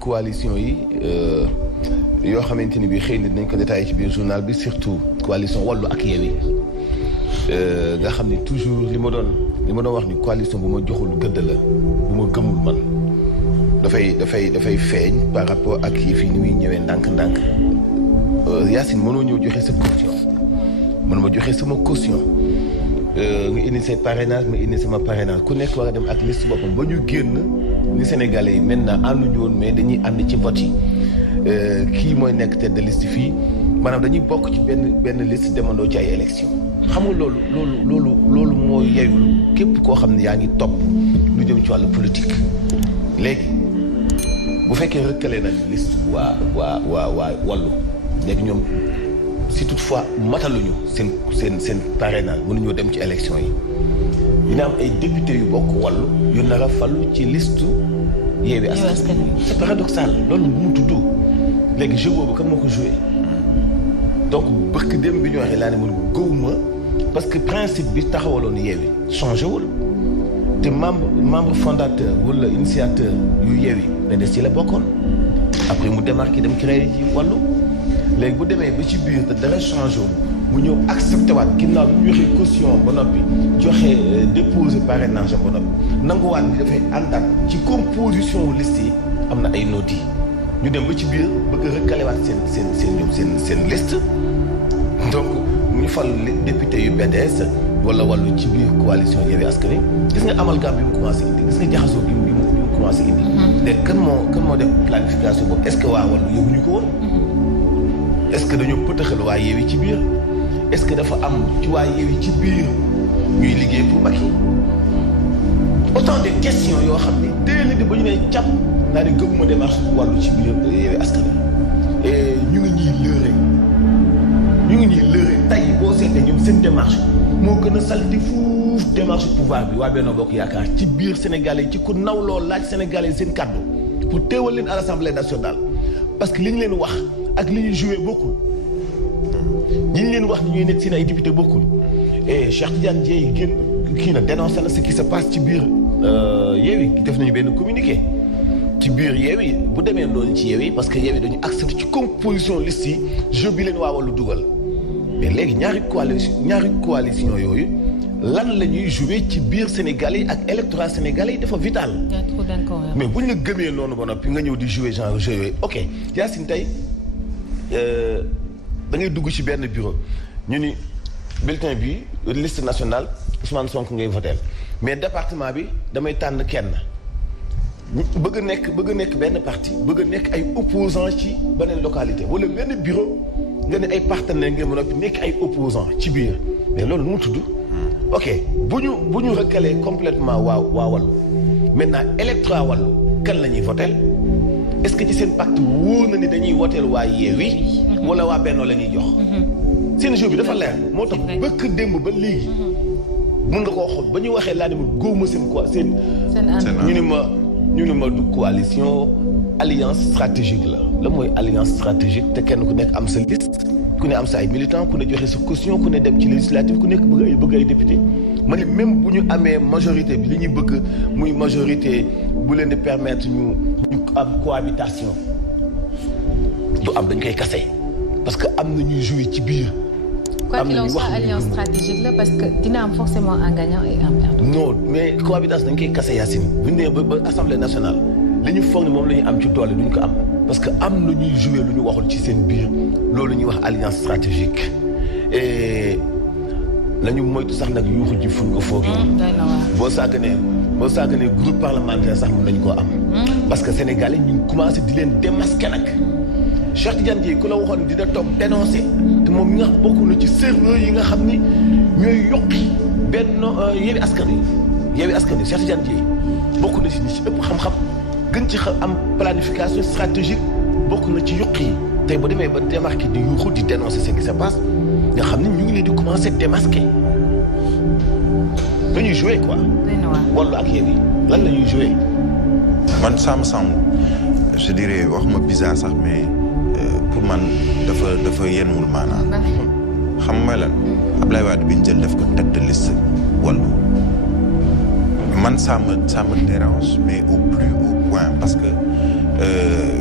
coalition yi yoo xamante ni bii xëy na dinañ ko détaillé ci biir journal bi surtout coalition Wallu ak Yewwi nga xam ne toujours li ma doon wax ni coalition bu ma joxul gëdd la bu ma gëmul man dafay feeñ par rapport ak yi fi ni muy ñëwee ndànk-ndànk Yacine mënoo ñëw joxe sa caution man ma joxe sama caution nga indi say parrainage ma indi sama parrainage ku nekk war a dem ak liste boppam ba ñu génn ni Sénégalais yi maintenant ànduñu woon mais dañuy ànd ci vote yi kii mooy nekk tête de liste fii maanaam dañuy bokk ci benn liste demandoo ci ay élection xam nga loolu moo yeyul képp koo xam ne yaa ngi topp lu jëm ci wàllu politique léegi bu fekkee rëkkale nañ liste waa Wallu léegi ñoom si toutefois mataluñu seen parrainage mënuñoo dem ci élection yi dina am ay député yu bokk Wallu yu nar a fallu ci liste Yewwi Askan Wi c'est paradoxal loolu bu mu tudd léegi jeu boobu kan moo ko joué donc bëkk dem bi ñu waxee laa ne mën gëwuma parce que principe bi taxawaloon Yewwi changé wul te membre fondateur wala initiateur yu Yewwi PDS ci la bokkoon après mu démarqué dem créé ci Wallu léegi bu demee ba ci biir te dara changé wul mu ñëw accepté waat ginnaaw bi ñu joxe caution ba noppi joxe déposé parrainage ba noppi nanguwaat ni dafay àndaat ci composition wu liste yi am na ay notes yi ñu dem ba ci biir bëgg a recalé waat seen liste donc ñu fal député yu PDS wala Wallu ci biir coalition Yewwi Askan Wi gis nga amalgame bi mu commencé indi gis nga jaxasoo bi mu commencé indi. léegi kan moo def planification boobu est-ce que waa Wallu yëguñu ko woon. est-ce que dañoo pëtëxal waa Yewwi ci biir est-ce que dafa am ci waa Yewwi ci biir ñuy liggéey pour Macky autant de questions yoo xam ne déedéet di ba ñu nee càpp naa di gëmuma démarche Wallu ci biir Yewwi Askan Wi et ñu ngi ñuy lëre tey boo seetee ñoom seen démarche moo gën a salti fuuf démarche pouvoir bi waa Benno Bokk Yaakaar ci biir Sénégalais ci ku naw lool laaj Sénégalais yi seen kàddu pour teewal leen à l'Assemblée nationale parce que li ñu leen wax ak li ñuy joué bokkul ñi ñu leen wax ni ñuy nekk seen ay député bokkul et Cheikh Tidiane Dièye génn kii na dénoncé na ce qui se passe ci biir Yewwi def nañu benn communiqué ci biir Yewwi bu demee noonu ci Yewwi parce que Yewwi dañu accepté ci composition liste yi jeu bi leen waa Wallu dugal mais léegi ñaari coalition yooyu lan la ñuy joué ci biir Sénégalais yi ak électorat sénégalais yi dafa vital. mais bu ñu la gëmee noonu ba noppi nga ñëw di jouer genre jeu yooyu ok Yacine tey da ngay dugg ci benn bureau ñu ni bulletin bi liste nationale Ousmane Sonko ngay voter mais département bi damay tànn kenn bëgg a nekk benn parti bëgg a nekk ay opposant ci beneen localité wala benn bureau nga ne ay partenaires ngeen mën a nekk ay opposant ci biir mais loolu nu mu tudd. ok bu ñu recalé complètement waa Wallu maintenant électorat Wallu kan la ñuy votel est-ce que ci seen pacte wóor na ni dañuy woteel waa Yewwi wala waa Benno la ñuy jox seen jeu bi dafa leer moo tax bëkk démb ba léegi mën nga koo xool ba ñu waxee laa ne ma góoma seen ñu ni ma du coalition alliance stratégique la mooy alliance stratégique te kenn ku nekk am sa liste ku ne am sa ay militants ku ne joxe sa caution ku ne dem ci législative ku nekk bëgg ay député ma ne même bu ñu amee majorité bi li ñuy bëgg muy majorité bu leen di permettre ñu am cohabitation du am dañ koy kase parce que am na ñuy jouer ci biir. quoi qu'il en soit alliance stratégique la parce que dina am forcément un gagnant et un perdant. non mais cohabitation dañ koy kase Yacine bu ñu nee ba assemblée nationale li ñu foog ne moom la ñu am ci doole duñ ko am. parce que am na ñuy jouer lu ñu waxul ci seen biir loolu ñuy wax alliance stratégique et nañu moytu sax nag yuuxu ji fuñ ko foogee. boo sàgganee groupe parlementaire sax mën nañu koo am. parce que Sénégalais ñu ngi commencé di leen démasquer nag. Cheikh Tidiane Dièye ku la waxoon dina toog dénoncer te moom ñi nga xam bokk na ci serveur yi nga xam ni ñooy yokki benn Yewwi Askan Wi Cheikh Tidiane Dièye bokk na ci ñi ci ëpp xam-xam. gën ci am planification stratégique bokk na ci yokk yi tey ba demee ba démarqué di yuuxu di dénoncer ce qui se passe nga xam ne ñu ngi leen di commencer démasquer dañuy jouer quoi. Wallu ak Yewwi lan la ñuy jouer. man ça me semble je dirais wax ma bizarre sax mais pour man dafa yenwul maanaam. xam nga lan Ablaye Wade bi ñu jël def ko tête de liste Wallu man ça me dérange mais au plus haut point parce que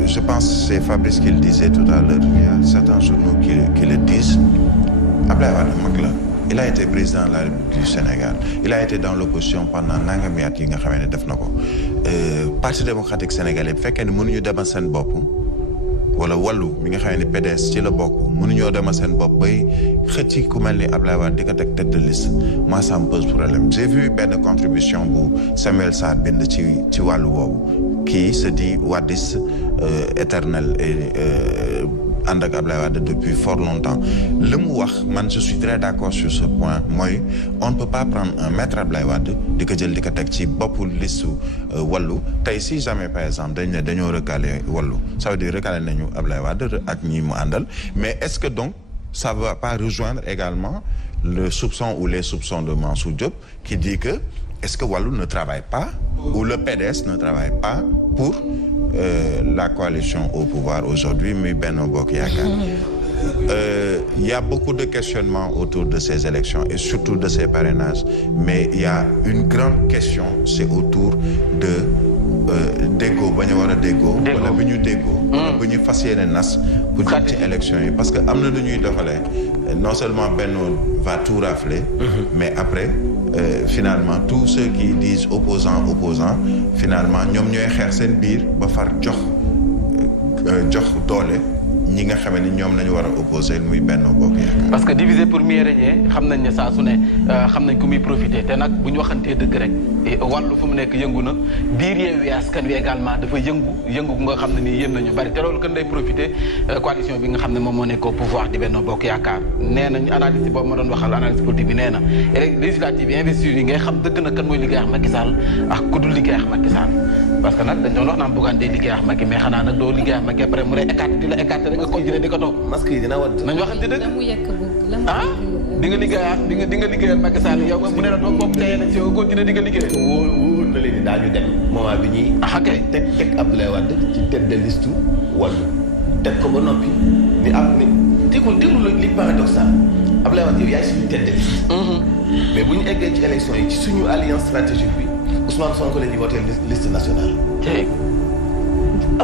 je pense que c'est Fabrice qui le disait tout à l'heure, il y a certains journaux qui le disent. Abdoulaye Wade mag la. Il a été président de la République du Sénégal. Il a été dans l'opposition pendant nangami at yi nga xamee ne def na ko. Parti démocratique sénégalais bu fekkee ne mënuñu demal seen bopp wala wàllu mi nga xamee ne PDS ci la bokk mënuñoo demal seen bopp bay xëcc ku mel ni Abdoulaye Wade di ko teg tête de liste moi ça me pose problème. J'ai vu benn contribution bu Samuel Sarr bind ci wàllu woowu qui se dit wadiste éternel et ànd ak Abdoulaye Wade depuis fort longtemps li mu wax man je suis très d'accord sur ce point mooy on ne peut pas prendre un maître Abdoulaye Wade di ko jël di ko teg ci boppu listu wàllu tey si jamais par exemple dañ ne dañoo recalé wàllu ça veut dire recalé nañu Abdoulaye Wade ak ñi mu àndal mais est-ce que donc ça va pas rejoindre également le soupçon ou les soupçons de Mansour Diop qui dit que est-ce que wàllu ne travaille pas ou le PDS ne travaille pas pour la coalition au pouvoir aujourd'hui muy Benno Bokk Yaakaar. Il y a beaucoup de questionnements autour de ces élections et surtout de ces parrainages mais il y a une grande question c'est autour de déggoo ba ñu war a déggoo wala bu ñu déggoo wala bu ñu fas yéene nas pour jëm ci élections yi parce que am na lu ñuy doxalee non seulement Benno va tout rafler mais après finalement tous ceux qui disent opposants finalement ñoom ñooy xeex seen biir ba far jox doole ñi nga xamee ni ñoom lañu war a opposer muy Benno Bokk Yaakaar. parce que diviser pour mieux régner xam nañ ne saa su ne xam nañ ku muy profiter te nag bu ñu waxantee dëgg rek wàllu fu mu nekk yëngu na biir Yewwi Askan Wi également dafa yëngu nga xam ne nii yéem nañu bari te loolu kan day profiter coalition bi nga xam ne moom moo nekk au pouvoir di Benno Bokk Yaakaar nee nañ analyse boobu ma doon waxal analyse politique bi nee na législative yi investiture yi ngay xam dëgg na kan mooy liggéey ak Macky Sall ak ku dul liggéey ak Macky Sall parce que nag dañ doon wax naan Bougane day liggéey ak Macky mais xanaa nag doo liggéey ak Macky après mu lay écarté nga continuer di ko toog. masque yi dina wadd. nañu waxante dëgg. di nga liggéeyaat di nga liggéeyal Macky Sall yow mu ne la toog bopp tey nag si yow continuer di nga liggéey. wóor na leen ni daañu dem moment bi ñuy. kay teg Abdoulaye Wade ci tête de liste wàllu teg ko ba noppi ni am ni déglu li paradoxal Abdoulaye Wade yow yaay suñu tête de liste. mais bu ñu eggee ci élection yi ci suñu alliance stratégique bi Ousmane Sonko la ñuy wootee liste nationale. tey.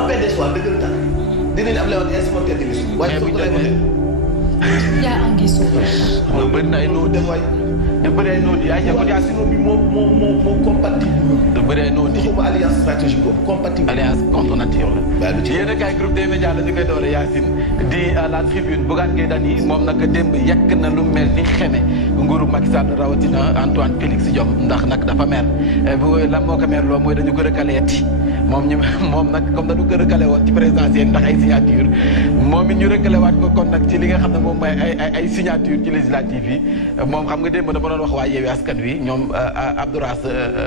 PDS waa dëgg la dinañ Abdoulaye Wade yaay sama tête de liste. waaye Sonko lay wootee. yaa am gis nga bëri na ay noo dem waay da bëri ay noo di ay négociation bi moo compatible da bëri ay noo di alliance stratégique boobu compatible alliance contre nature la yéen a kaay groupe des médias la ñu koy doole Yacine di la tribune Bougane Gueye Dany moom nag démb yàq na lu mel ni xeme nguuru Macky Sall rawatina Antoine Félix Diome ndax nag dafa mer bu lan moo ko mer loo mooy dañu ko recaleeti moom nag comme dañu ko recalé woon ci présidentielle ndax ay signature moom it ñu recalé waat ko kon nag ci li nga xam ne moom mooy ay signature ci législative yi moom xam nga démb dama doon wax waa Yewwi Askan Wi ñoom Abdouras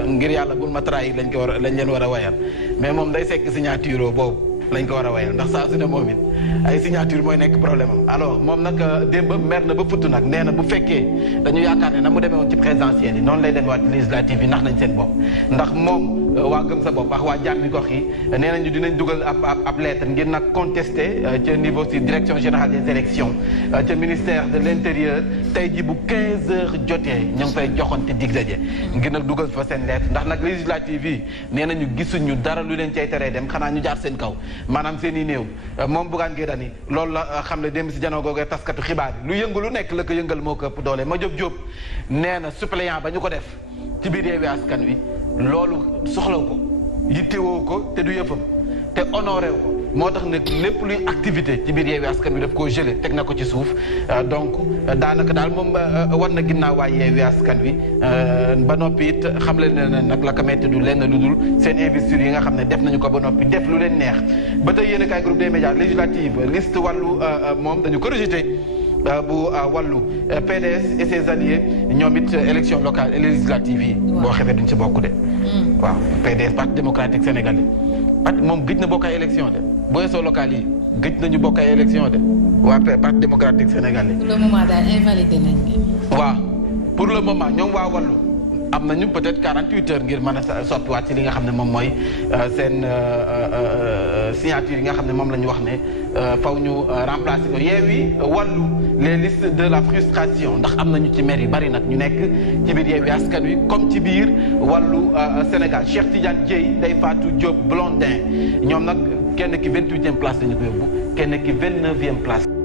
ngir yàlla bul ma trahir lañ leen war a wayal mais moom day sekk signature boobu lañ ko war a wayal ndax saa su ne moom it ay signature mooy nekk problème am alors moom nag démb mer na ba futt nag nee na bu fekkee dañu yaakaar ne na mu demee woon ci présidentielle yi noonu lay demee waat ci législative yi ndax nañ seen bopp ndax moom waa gëm sa bopp ak waa jàmmi gox yi nee nañu dinañ dugal ab lettre ngir nag contester ca niveau ci direction générale des élections ca ministère de l'intérieur tey ji bu 15 heures jotee ñu ngi fay joxante dig daje ngir nag dugal fa seen lettre ndax nag législative yi nee nañu gisuñu dara lu leen cay teree dem xanaa ñu jaar seen kaw maanaam seen i néew moom Bougane Gueye Dany loolu la xam ne dem si janoo googee taskatu xibaar yi lu yëngu lu nekk la ko yëngal moo ko ëpp doole ma Diop nee na suppléant ba ñu ko def ci biir Yewwi Askan Wi loolu soxlaw ko yittewoo ko te du yëfam te honoré ko moo tax nag lépp luy activité ci biir Yewwi Askan Wi daf koo gelé teg na ko ci suuf donc daanaka daal moom war na ginnaaw waay Yewwi Askan Wi ba noppi it xam leen ne nag la ko metti du lenn lu dul seen investiture yi nga xam ne def nañu ko ba noppi def lu leen neex ba tey yéen a kaay groupe des médias législative liste wàllu moom dañu ko rejeté bu wàllu PDS et ses alliés ñoom it élection locale et législative yi boo xamee duñ ci bokk de waaw PDS parti démocratique sénégalais moom gëj na bokk ay élection de boo yeesoo locales yi gëj nañu bokk ay élection de waa parti démocratique sénégalais. pour le moment daal invalidé nañ leen. waaw pour le moment ñoom waa wàllu am nañu peut-être 48 heures ngir mën a soppiwaat ci li nga xam ne moom mooy seen signature yi nga xam ne moom la ñu wax ne faw ñu remplacer ko Yewwi wàllu les listes de la frustration ndax am nañu ci maire yu bari nag ñu nekk ci biir Yewwi Askan Wi comme ci biir wàllu Sénégal Cheikh Tidiane Dièye Ndeye Fatou Diop Blondin ñoom nag kenn ki 28e place la ñu ko yóbbu kenn ki 29e place.